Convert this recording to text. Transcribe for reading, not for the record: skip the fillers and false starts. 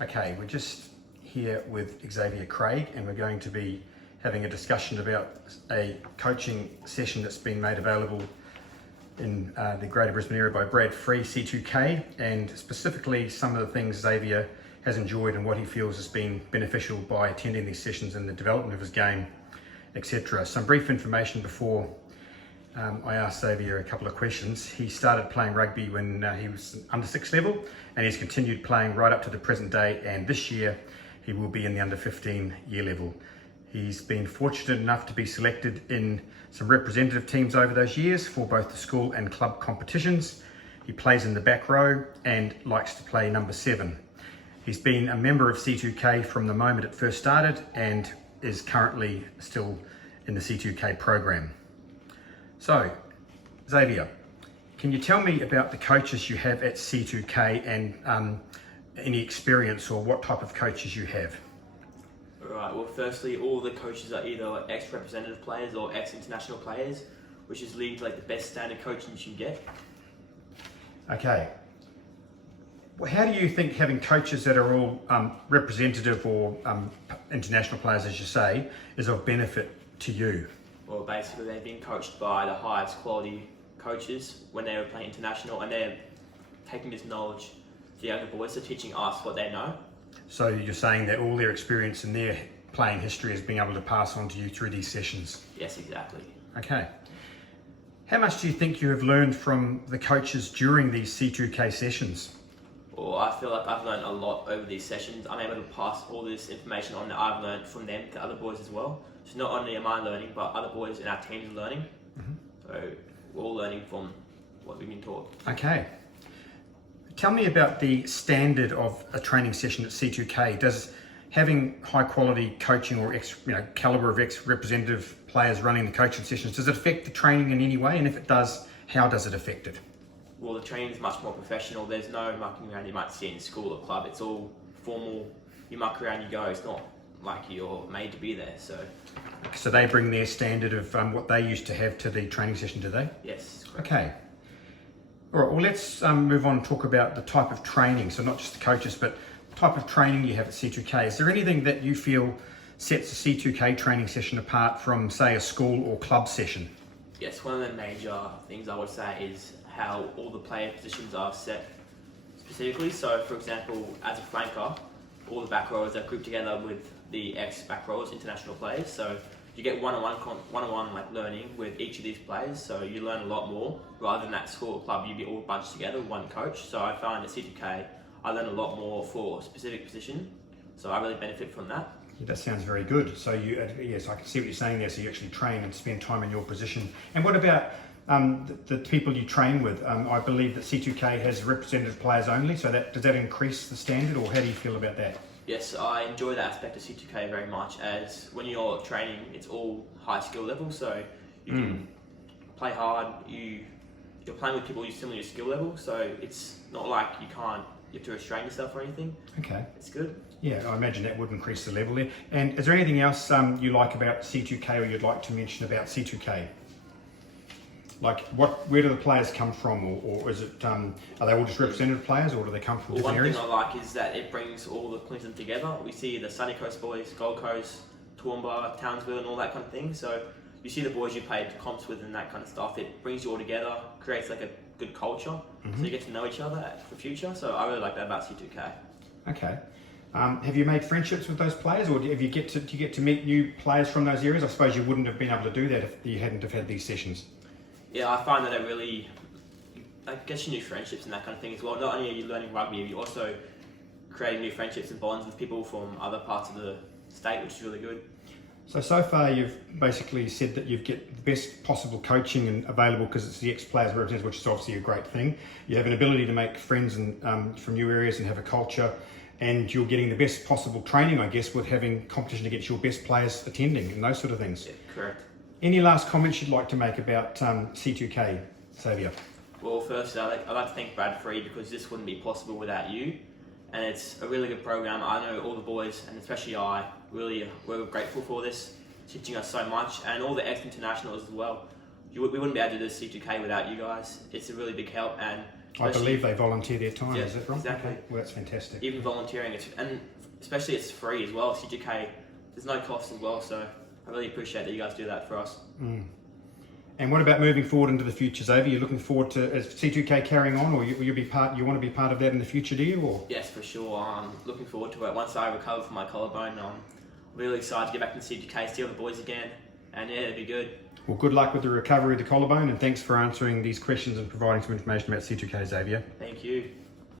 Okay, we're just here with Xavier Craig and we're going to be having a discussion about a coaching session that's been made available in the Greater Brisbane area by Brad Free C2K, and specifically some of the things Xavier has enjoyed and what he feels has been beneficial by attending these sessions in the development of his game, etc. Some brief information before I asked Xavier a couple of questions. He started playing rugby when he was under 6 level, and he's continued playing right up to the present day, and this year he will be in the under 15 year level. He's been fortunate enough to be selected in some representative teams over those years for both the school and club competitions. He plays in the back row and likes to play number 7. He's been a member of C2K from the moment it first started and is currently still in the C2K program. So, Xavier, can you tell me about the coaches you have at C2K and any experience or what type of coaches you have? Right, well firstly, all the coaches are either ex-representative players or ex-international players, which is leading to the best standard coaching you can get. Okay. Well, how do you think having coaches that are all representative or international players, as you say, is of benefit to you? Well, basically they've been coached by the highest quality coaches when they were playing international, and they're taking this knowledge to the younger boys, so teaching us what they know. So you're saying that all their experience and their playing history is being able to pass on to you through these sessions? Yes, exactly. Okay. How much do you think you have learned from the coaches during these C2K sessions? Well, I feel like I've learned a lot over these sessions. I'm able to pass all this information on that I've learned from them to other boys as well. So not only am I learning, but other boys in our teams are learning. So we're all learning from what we've been taught. Okay. Tell me about the standard of a training session at C2K. Does having high quality coaching or caliber of ex-representative players running the coaching sessions, does it affect the training in any way? And if it does, how does it affect it? Well, the training is much more professional. There's no mucking around you might see in school or club. It's all formal. You muck around, you go. It's not like you're made to be there. So they bring their standard of what they used to have to the training session, do they? Yes, correct. Okay. All right, well, let's move on and talk about the type of training. So not just the coaches, but the type of training you have at C2K. Is there anything that you feel sets a C2K training session apart from, say, a school or club session? Yes, one of the major things I would say is how all the player positions are set specifically. So, for example, as a flanker, all the back rowers are grouped together with the ex-back rowers, international players. So you get one-on-one learning with each of these players. So you learn a lot more rather than at school or club. You'd be all bunched together with one coach. So I find at C2K, I learn a lot more for a specific position. So I really benefit from that. Yeah, that sounds very good. So yes, I can see what you're saying there. So you actually train and spend time in your position. And what about the people you train with? I believe that C2K has representative players only. So does that increase the standard, or how do you feel about that? Yes, I enjoy that aspect of C2K very much, as when you're training, it's all high skill level. So you can play hard. You're playing with people similar to your skill level. So it's not like you have to restrain yourself or anything. Okay. It's good. Yeah, I imagine that would increase the level there. And is there anything else you like about C2K or you'd like to mention about C2K? Like where do the players come from, or is it, are they all just representative players, or do they come from different areas? One thing I like is that it brings all the Queensland together. We see the Sunny Coast boys, Gold Coast, Toowoomba, Townsville and all that kind of thing. So you see the boys you played comps with and that kind of stuff. It brings you all together, creates a good culture. So you get to know each other for the future. So I really like that about C2K. Okay. Have you made friendships with those players, or do you get to meet new players from those areas? I suppose you wouldn't have been able to do that if you hadn't have had these sessions. Yeah, I find that it really gets you new friendships and that kind of thing as well. Not only are you learning rugby, you're also creating new friendships and bonds with people from other parts of the state, which is really good. So far you've basically said that you get the best possible coaching and available because it's the ex-players representatives, which is obviously a great thing. You have an ability to make friends and from new areas and have a culture, and you're getting the best possible training, I guess, with having competition against your best players attending and those sort of things. Yeah, correct. Any last comments you'd like to make about C2K, Xavier? Well, first, I'd like to thank Brad Free, because this wouldn't be possible without you. And it's a really good program. I know all the boys, and especially we're grateful for this, teaching us so much, and all the ex-internationals as well. We wouldn't be able to do this C2K without you guys. It's a really big help, and I believe they volunteer their time, Yeah, is that right? exactly. Okay. Well, that's fantastic. Even volunteering, and especially it's free as well. C2K, there's no cost as well, so I really appreciate that you guys do that for us. And what about moving forward into the future, Xavier? You're looking forward to is C2K carrying on, or you want to be part of that in the future, do you? Or Yes, for sure. I'm looking forward to it. Once I recover from my collarbone, I'm really excited to get back into C2K, see all the boys again, and yeah, it'd be good. well, good luck with the recovery of the collarbone, and thanks for answering these questions and providing some information about C2K, Xavier. Thank you.